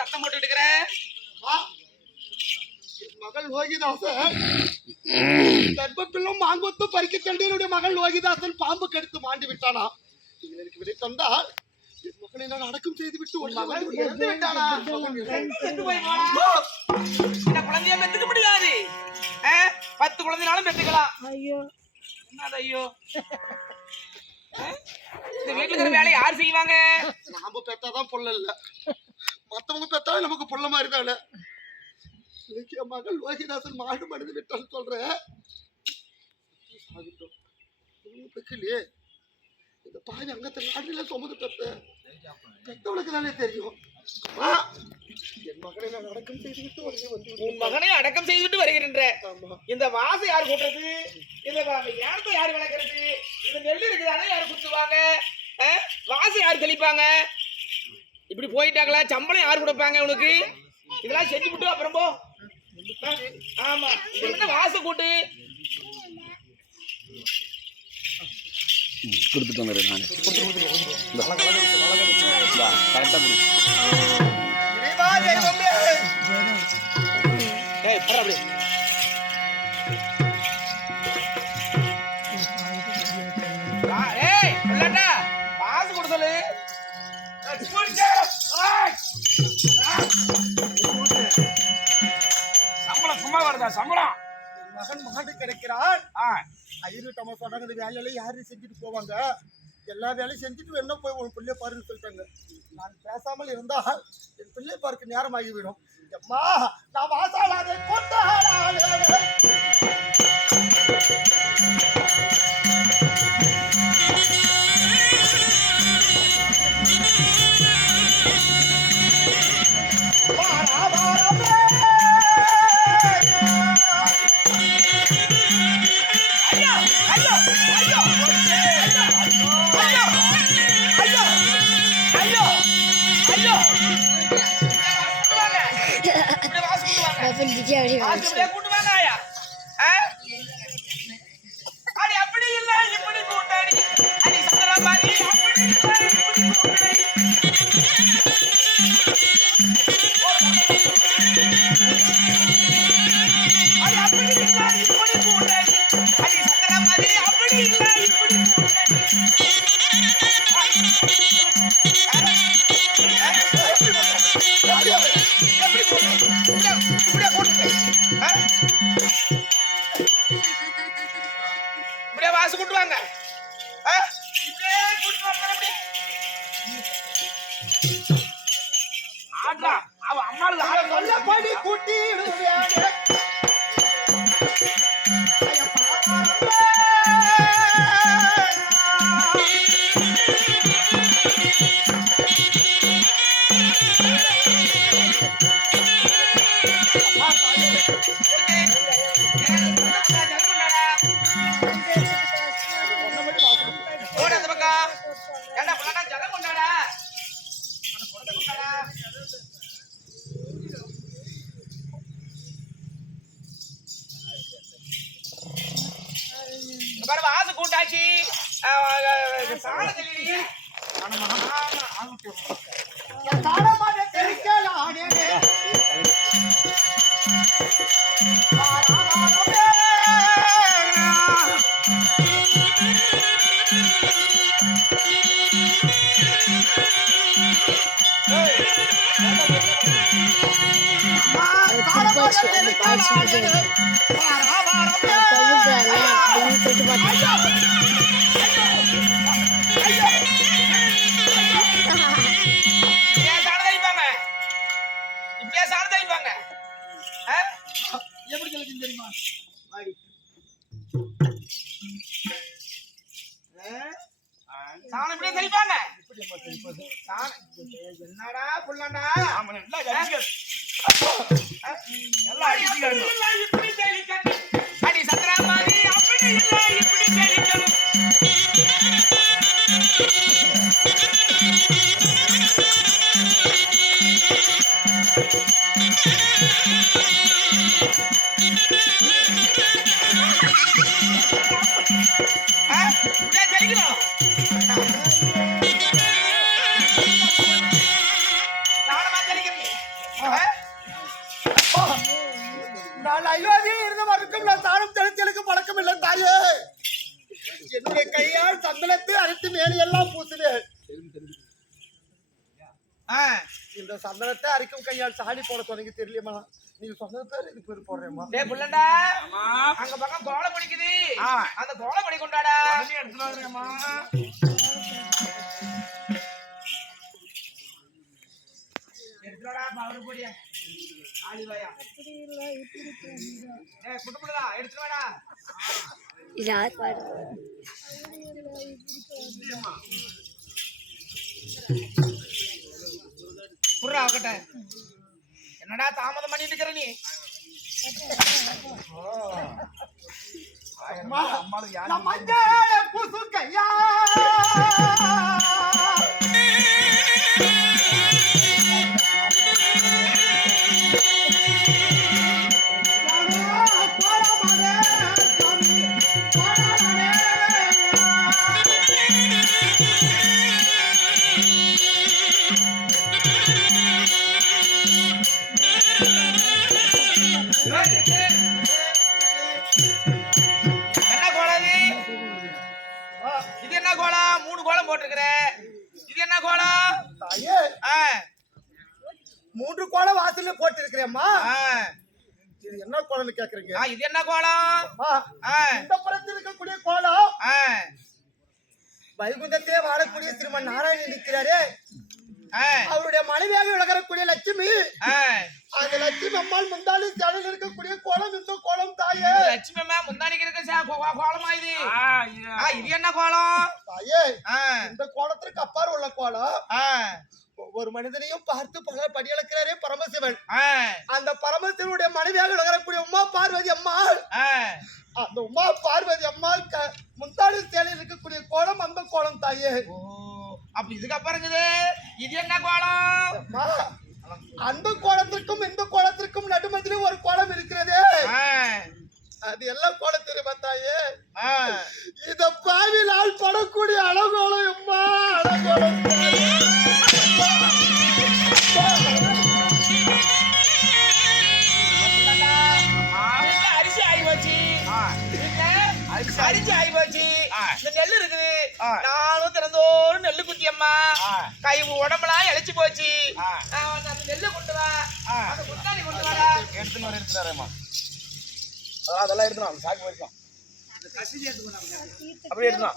சத்தம் போட்டுட்டு இருக்கிற? மகள் லோகிதாசன் கர்ப்பப்பிள்ளும் மாங்கொத்து பறிக்க சென்று மகள் லோகிதாசன் பாம்பு கடித்து மாண்டு விட்டானா? எனக்கு விடை தந்தால் என் மகனை நான் அடக்கம் செய்து விட்டு இறந்து விட்டானா? இந்த குழந்தைய பெத்துக்க முடியாது. 10 குழந்தைனாலும் பெத்துக்கலாம். ஐயோ என்னது ஐயோ? இந்த வீட்டுல இருக்கிற வேலையை யார் செய்வாங்க? நாம பெத்தாதான் பொல்ல இல்ல, மத்தவங்க பெத்தாவே நமக்கு பொல்ல மாதிரி தானே. என் மகள் லோகிதாசன் மாடு மடிந்து விட்டான்னு சொல்றேன். பெக்கலையே இந்த பாதி அங்கத்தை நாட்டில சுமந்து பெத்தவளுக்கு தானே தெரியும். என் மகனை நான் அடக்கம் செய்துவிட்டு உன் மகனை அடக்கம் செய்துவிட்டு வருகின்ற இந்த வாசை யார் கூட்டுறது? இந்த ஏனத்தை யார் விளக்குறது? இந்த நெல் இருக்குதானே யார் குத்துவாங்க? வாசை யார் தெளிப்பாங்க? இப்படி போயிட்டாங்களா? சம்பளம் யார் கொடுப்பாங்க உனக்கு? இதெல்லாம் செஞ்சு விட்டு அப்புறம் போ. ஆமா, என்ன வாசை கூட்டு கொடுத்துட்டு வந்துடுறேன் நான். வாசு கூட சொல்லு. சம்பளம் சும்மா வருதா? சம்பளம் மகன் மாடு கிடைக்கிறான். ஐயருட்டமா சொன்னாங்க, வேலையில யாரும் செஞ்சுட்டு போவாங்க, எல்லா வேலையும் செஞ்சுட்டு என்ன போய் உன் பிள்ளைய பாருன்னு சொல்லிட்டாங்க. நான் பேசாமல் இருந்தால் என் பிள்ளை பார்க்க நேரம் ஆகிவிடும். அம்மா நான் வாசாளாதை அப்படி இல்ல இப்படி கூட்டாடி அடி சந்திரபாதி அப்படி இல்ல இப்படி கூட்டாடி அப்படி இல்ல இப்படி கூட்டாடி அடி சந்திரபாதி அப்படி இல்ல இப்படி கூட்டாடி வாசு கூட்டு வாங்க. அம்மாளுக்கு சொல்லப்படி கூட்டி வாசு கூட்டாச்சு. எப்படி தெரியுமா? சாணம் இப்படியே தெளிப்பாங்க. என்னடா புள்ளண்டா அடி சந்திரபாதி அப்படி இல்ல இப்படி தெளிக்கணும். தெளிக்கணும். சாணமா தெளிக்கணும். நீ நான் அயோத்தியில் இருந்த வரைக்கும் நான் தானம் தெளித்தலுக்கு பழக்கம் இல்லை தாயே. என்னுடைய கையால் சந்தனத்தை அரைத்து மேலையெல்லாம் பூசுவேன். இந்த சந்தனத்தை அரைக்கும் கையால் சாணி போட சொன்னீங்க தெரியலையம்மா. நீங்க சொன்னது பேர் இது பேர் போடுறேம்மா. டேய் புள்ளடா அங்க பக்கம் கோல படிக்குது அந்த கோல படி கொண்டாடா எடுத்துட்டு வரேம்மா. எடுத்துடா பவர் பொடியா ஆலிவாயா ஏய் குட்டப்புடா எடுத்துட்டு வாடா. யார் பாடு புறா அவகிட்ட என்னடா தாமதம் பண்ணிட்டு இருக்கற நீ? மஞ்சள் பூசு கையா என்ன கோலம் இது? என்ன கோலம்? 3 கோலம் போட்டுருக்கற. இது என்ன கோலம்? தாயே 3 கோலம் வாசல்ல போட்டு இருக்கிறேம்மா. இது என்ன கோலம்னு கேக்குறீங்க? இது என்ன கோலம்? இந்த புறத்தில் இருக்கக்கூடிய கோலம் வைகுந்தத்திலே வாழக்கூடிய திருமன் நாராயணன் இருக்கிறாரே அவருடைய மனைவியாக விளக்கக்கூடிய லட்சுமி. அந்த லட்சுமி அம்மாள் முந்தாளி சேலையில் இருக்கக்கூடிய கோலம் இந்த கோலம் தாயே. லட்சுமி அம்மா முந்தானிக்கு இருக்க கோலமா இது? இது என்ன கோலம்? தாயே இந்த கோலத்திற்கு அப்பாறு உள்ள கோலம். ஒரு மனிதனையும் பார்த்து பல படியளக்கிறாரே பரமசிவன். அந்த பரமசிவனுடைய மனைவியாக விளக்கக்கூடிய உமா பார்வதி அம்மாள். அந்த உமா பார்வதி அம்மாள் முந்தாளி சேலையில் இருக்கக்கூடிய கோலம் அந்த கோலம் தாயே. அப்ப இதுக்கு அப்புறம் இது என்ன கோலம்? அந்த கோலத்திற்கும் இந்த கோலத்திற்கும் நடுமதிலே ஒரு கோலம் இருக்கிறது. அது எல்லாம் கோலம் தெரியுமா தாயே? இத பாவிலால் படக்கூடிய அழகோலம் அம்மா அழகோலம். அரிசி ஆகி போச்சு, அரிசி ஆகி போச்சு. இந்த நெல் இருக்குது, நானும் திறந்தோடு நெல்லு குத்தி அம்மா கை உடம்பெல்லாம் இழைச்சு போச்சு. அந்த நெல்லு கொண்டு வா, அந்த குத்தாணி கொண்டு வாடா. எடுத்துட்டு வரேம்மா. அதெல்லாம் எடுத்துடும் சாக்கு போயிருக்கோம். அப்படியே எடுத்துடும்.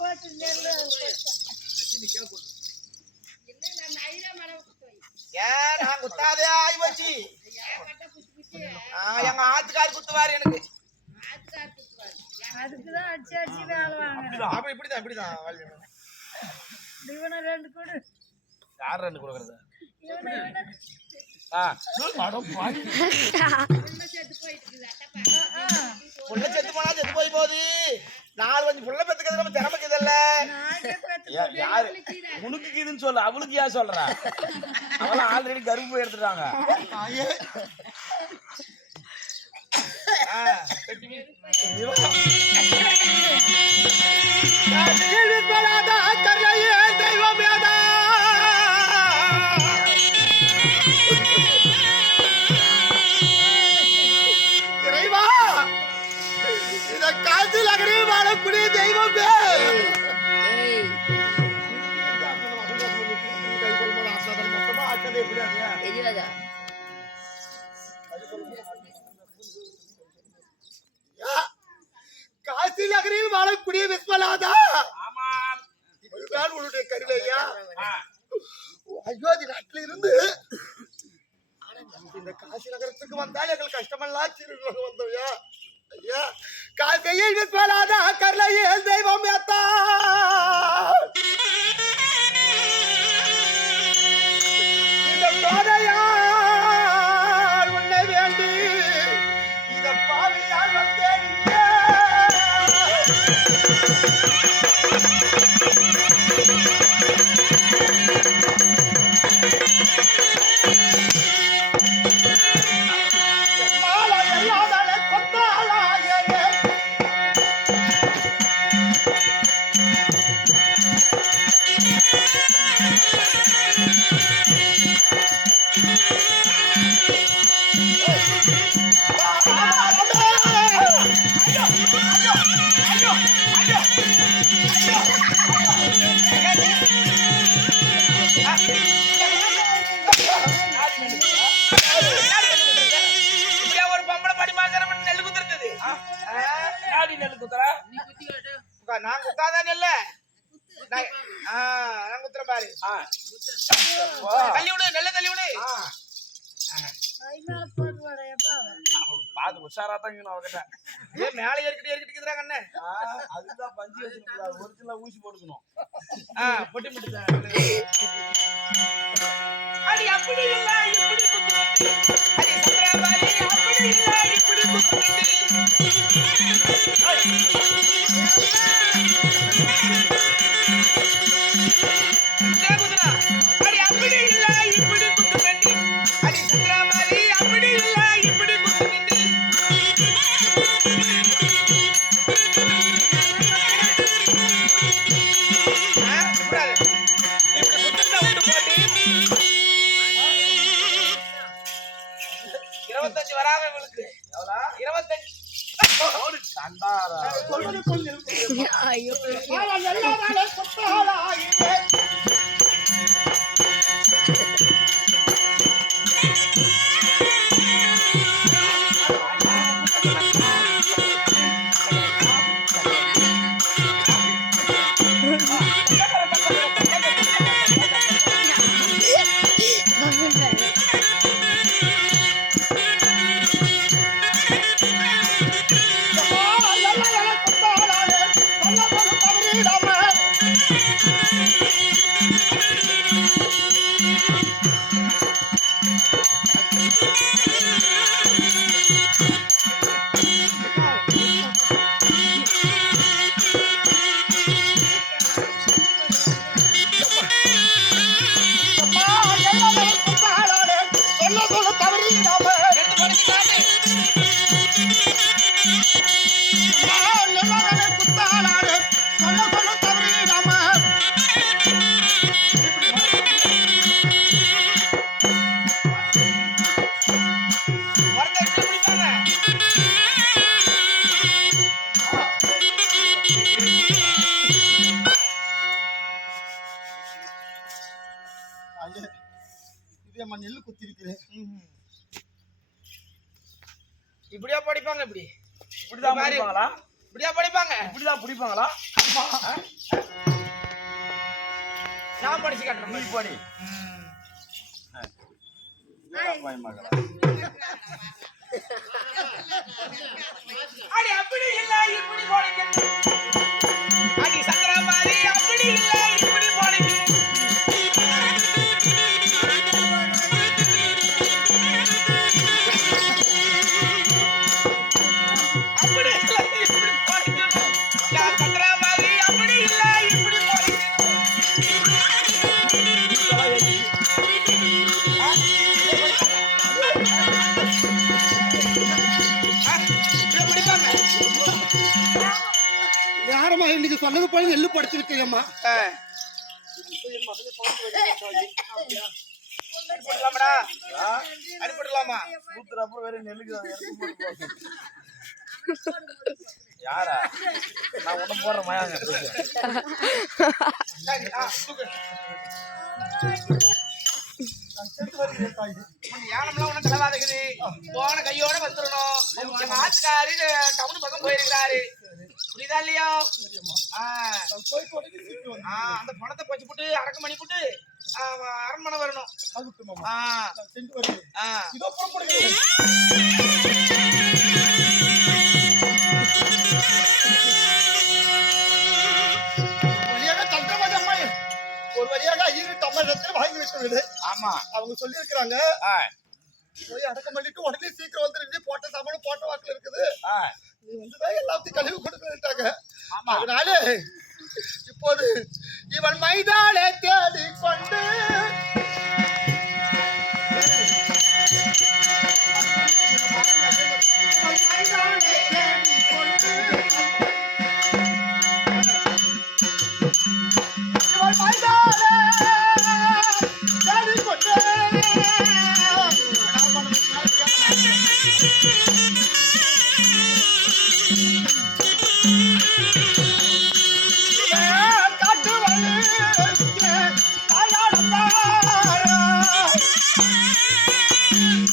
ஏன் நான் குத்தாதே ஆகி போச்சு. எங்க ஆத்துக்காரு குத்துவாரு எனக்கு. அதுக்குதான் அடிச்சு அடிச்சு வேலை வாங்க. அப்ப இப்படிதான் இவனை 2 கொடு. யார் 2 கொடுக்கறது? புள்ள செத்து போனா செத்து போய் போகுது. 4-5 புள்ள பெத்துக்கிறது நம்ம திறமைக்கு இல்ல. யாரு உனக்கு இதுன்னு சொல்லு, அவளுக்கு ஏன் சொல்ற? அவெல்லாம் ஆல்ரெடி கருப்பு எடுத்துட்டாங்க. காசில் அகரே வாழக்கூடிய தெய்வமே. காசி நகரில் வாழக்கூடிய விஸ்வநாதா, இதுதான் உன்னுடைய கருணையா? அயோத்தி நாட்டில் இருந்து இந்த காசி நகரத்துக்கு வந்தால் எங்கள் கஷ்டமெல்லாம் தீர்வு வந்தோயா. ஐயா காசியில் விஸ்வநாதா கருணையில் தெய்வம் ஏத்தா. இந்த பாதையால் உன்னை வேண்டி இந்த பாதையால் வந்தேன். இப்படியா ஒரு பொம்பளை படி மாசம் நெல்லு குத்துறது? நாடி நெல் குத்துறா நான் குத்தாதான் நெல்ல. நான் குத்துறேன் பாரு. தள்ளி விடு, நெல்ல தள்ளி விடு. கை மேல போட்டு வாடா எப்பா. பாத்து உஷாரா தான் இருக்கணும் அவகிட்ட. ஏன் மேல ஏறிக்கிட்டு ஏறிக்கிட்டு கண்ணே? அதுதான் பஞ்சு வச்சிருக்கூடாது, ஒரிஜினலா ஊசி போட்டுக்கணும். பொட்டி முட்டு அடி அப்படி இல்ல இப்படி குத்துறது. அடி சந்திராபாரி அப்படி இல்ல இப்படி குத்துறது. அடி அப்படி இல்ல இப்படி குத்துறது. அடி சந்திராபாரி அப்படி இல்ல இப்படி குத்துறது. இப்படி குத்துட்டா விட்டு போட்டி 25 வராக இவளுக்கு. எவ்வளோ? 25. கண்டாரா சொல்வது போல் நிறுத்து. ஐயோ அவன் எல்லாராலே குத்தாளாயிலே. நெல்லு குத்தி இருக்கிறேன். இப்படியா படிப்பாங்க? இப்படி இப்படிதான் படிப்பாங்களா? இப்படியா படிப்பாங்க? இப்படிதான் பிடிப்பாங்களா? நான் படிச்சு காட்டுறேன். நீ படி. பயமாகல. அடி அப்படி இல்ல இப்படி போடுங்க. அடி சந்திராபாரி அப்படி இல்ல இப்படி போடுங்க. அப்படி இல்ல இப்படி போடுங்க. சந்திராபாரி அப்படி இல்ல இப்படி போடுங்க. யாரம்மா இன்னைக்கு சொன்னது போல நெல்லு படிச்சிருக்கேம்மா. அனுப்பிடலாமா? ஊத்துறப்ப வேற நெல்லுக்கு யாரா? நான் ஒண்ணும் போடுற மயாங்க. யானம்லாம் ஒண்ணும் செலவாதுக்குது. போன கையோட வந்துடணும். எங்க ஆத்துக்காரு டவுன் பக்கம் போயிருக்கிறாரு. புரியுதா இல்லையா? அந்த பணத்தை போச்சு போட்டு அடக்கம் பண்ணி போட்டு அரண்மனை வரணும். ஒரு வழியாக 2 டம்ளர் வாங்கி விட்டு விடு. ஆமா, அவங்க சொல்லி இருக்கிறாங்க. போய் அடக்கம் பண்ணிட்டு உடனே சீக்கிரம் வந்துட்டு போட்ட சாமான போட்ட வாக்குல இருக்குது. நீ வந்துதான் எல்லாத்தையும் கழுவி கொடுத்துட்டாங்க. அதனால இப்போது இவன் மைதானே தேடி கொண்டு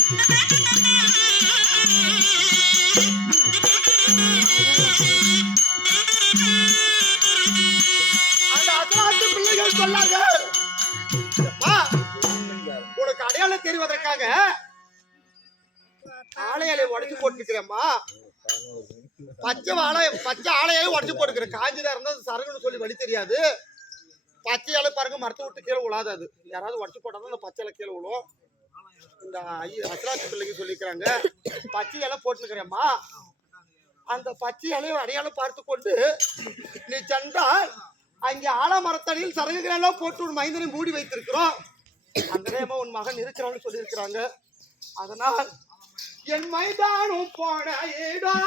அந்த அசலாத்து பிள்ளைகள் சொன்னார்கள், அம்மா, உனக்கு அடையாளம் தெரிவதற்காக ஆலையாலை உடைச்சு போட்டுக்கிறேம்மா. பச்சை ஆலையாலை உடைச்சு போட்டுக்கிறேன். காஞ்சிதான் இருந்தா சரகுன்னு சொல்லி வழி தெரியாது. பச்சை இலை பாருங்க, மரத்தை விட்டு கீழே விழாது. அது யாராவது உடச்சு போட்டாதான் அந்த பச்சை இலை கீழே விழும். இந்த அசலாத்து பிள்ளைங்க சொல்லிக்கிறாங்க, பச்சை இலை போட்டுக்கிறேம்மா. அந்த பச்சை இலையை அடையாளம் பார்த்து கொண்டு நீ சென்றால் அங்கே ஆலமரத்தடியில் சரகுகளெல்லாம் போட்டு ஒரு மைந்தனை மூடி வைத்திருக்கிறோம். அந்த நேரமா உன் மகன் இருக்கிறான்னு சொல்லியிருக்கிறாங்க. அதனால் என் மைதானம் போன இடம்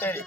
சரி.